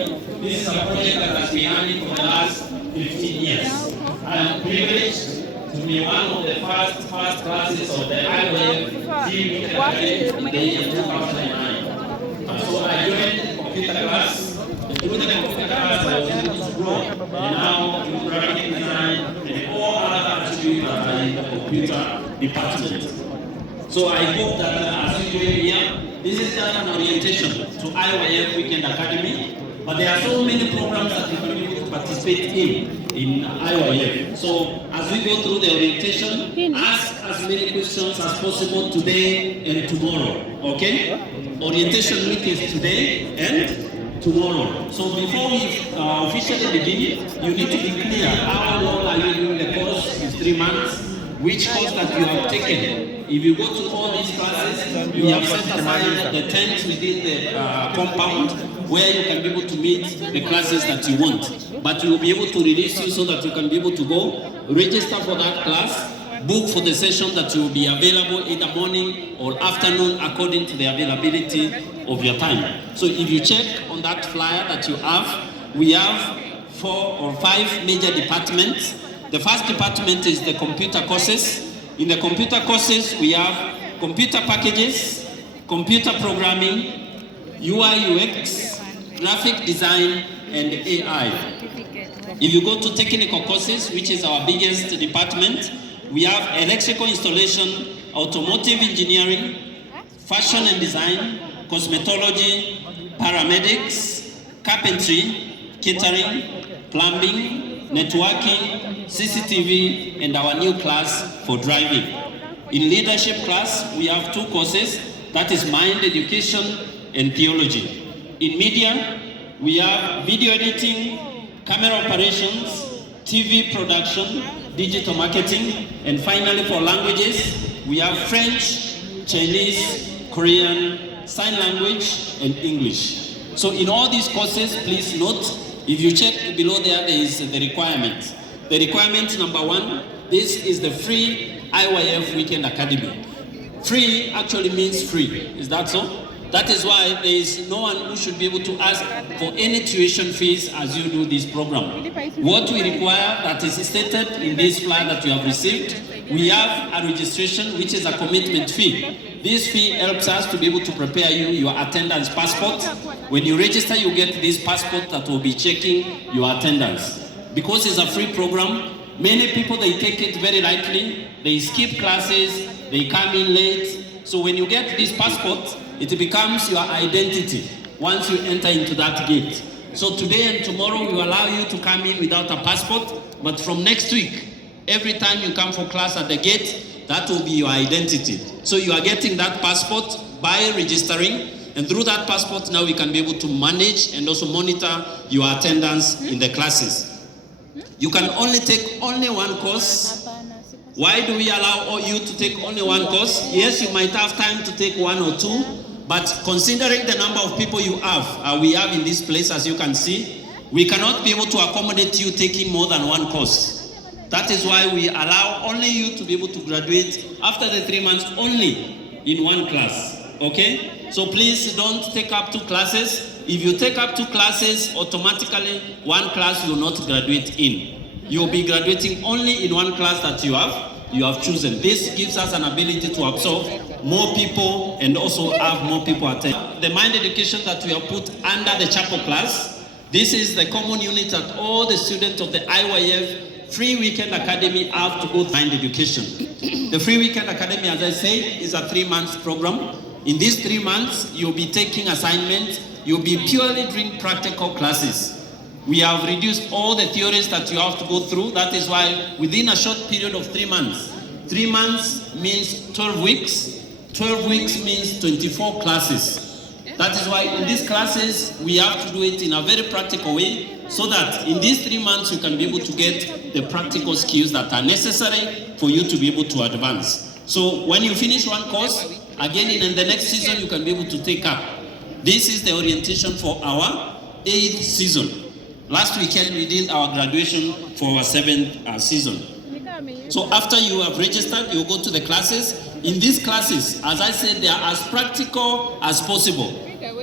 This is a project that has been running for the last 15 years. I am privileged to be one of the first classes of the IOF Free Academy in the year 2009. So I joined computer class. Through the computer class, I was able to grow. And now, in graphic design and all other attributes that are in the computer department. So I hope that as you join here, this is just an orientation to IOF Weekend Academy. But there are so many programs that you can be able to participate in IOF. So as we go through the orientation, ask as many questions as possible today and tomorrow. Okay? Orientation week is today and tomorrow. So before we officially begin, you need to be clear how long are you doing the course? Is 3 months. Which course that you have taken. If you go to all these classes, you have set aside the tents within the compound where you can be able to meet the classes that you want. But we will be able to release you so that you can be able to go, register for that class, book for the session that you will be available in the morning or afternoon according to the availability of your time. So if you check on that flyer that you have, we have 4 or 5 major departments. The first department is the computer courses. In the computer courses, we have computer packages, computer programming, UI UX, graphic design, and AI. If you go to technical courses, which is our biggest department, we have electrical installation, automotive engineering, fashion and design, cosmetology, paramedics, carpentry, catering, plumbing, networking, CCTV, and our new class for driving. In leadership class, we have 2 courses, that is mind education and theology. In media, we have video editing, camera operations, TV production, digital marketing, and finally for languages, we have French, Chinese, Korean, sign language, and English. So in all these courses, please note, if you check below there is the requirements. The requirement number 1, this is the free IOF Weekend Academy. Free actually means free, is that so? That is why there is no one who should be able to ask for any tuition fees as you do this program. What we require that is stated in this flyer that you have received, we have a registration which is a commitment fee. This fee helps us to be able to prepare you your attendance passport. When you register, you get this passport that will be checking your attendance. Because it's a free program, many people, they take it very lightly. They skip classes, they come in late. So when you get this passport, it becomes your identity once you enter into that gate. So today and tomorrow, we will allow you to come in without a passport, but from next week, every time you come for class at the gate, that will be your identity. So you are getting that passport by registering, and through that passport, now we can be able to manage and also monitor your attendance in the classes. You can only take only one course. Why do we allow you to take only one course? Yes, you might have time to take 1 or 2, but considering the number of people we have in this place, as you can see, we cannot be able to accommodate you taking more than one course. That is why we allow only you to be able to graduate after the 3 months only in one class, okay? So please don't take up 2 classes. If you take up 2 classes, automatically one class you will not graduate in. You will be graduating only in one class that you have chosen. This gives us an ability to absorb more people and also have more people attend. The mind education that we have put under the chapel class, this is the common unit that all the students of the IOF Free Weekend Academy have to go to mind education. The Free Weekend Academy, as I said, is a 3-month program. In these 3 months, you'll be taking assignments, you'll be purely doing practical classes. We have reduced all the theories that you have to go through. That is why within a short period of 3 months, 3 months means 12 weeks. 12 weeks means 24 classes. That is why in these classes, we have to do it in a very practical way so that in these 3 months, you can be able to get the practical skills that are necessary for you to be able to advance. So when you finish one course, again in the next season, you can be able to take up. This is the orientation for our 8th season. Last weekend, we did our graduation for our 7th season. So after you have registered, you go to the classes. In these classes, as I said, they are as practical as possible.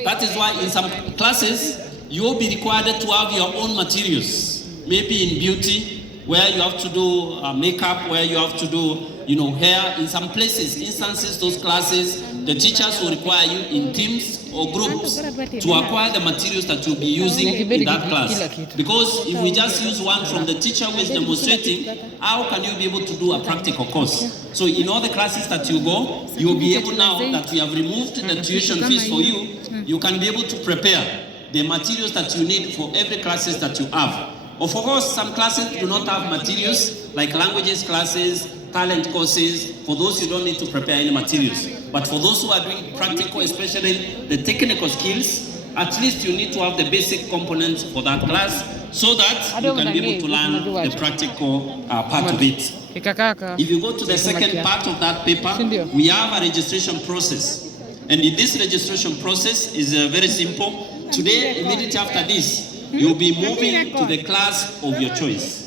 That is why in some classes, you will be required to have your own materials. Maybe in beauty, where you have to do makeup, where you have to do, hair. In some places, instances, those classes, the teachers will require you in teams or groups to acquire the materials that you'll be using in that class. Because if we just use one from the teacher who is demonstrating, how can you be able to do a practical course? So in all the classes that you go, you'll be able, now that we have removed the tuition fees for you, you can be able to prepare the materials that you need for every classes that you have. Of course, some classes do not have materials, like languages classes, talent courses. For those, you don't need to prepare any materials. But for those who are doing practical, especially the technical skills, at least you need to have the basic components for that class so that you can be able to learn the practical part of it. If you go to the second part of that paper, we have a registration process. And in this registration process is very simple. Today, immediately after this, you'll be moving to the class of your choice.